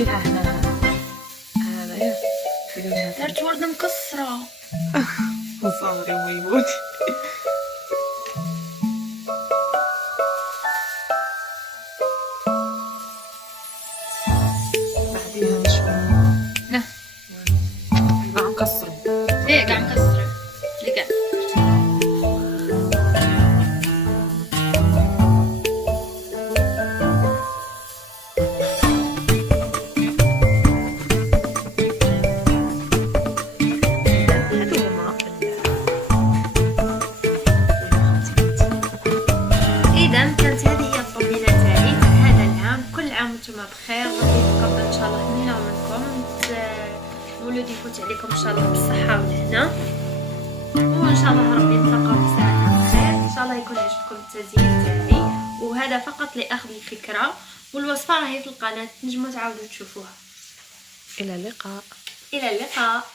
ديرها هنا هنايا ديريها درت وردة مكسرة. صافي ميمون. بعديها شويه نه كاع نكسرو. ايه كاع مكسرة لي كاع. إذا كانت هذه هي الطمينة تاعي هذا العام. كل عام وانتم بخير، ربي يتقبل ان شاء الله منا ومنكم، مولود يفوت عليكم ان شاء الله بالصحة والهنا، وان شاء الله ربي نتلاقاو في ساعة خير. ان شاء الله يكون عجبكم التزيين تاعي، وهذا فقط لاخذ الفكرة، والوصفة راهي في القناة تنجموا تعاودوا تشوفوها. الى اللقاء. الى اللقاء.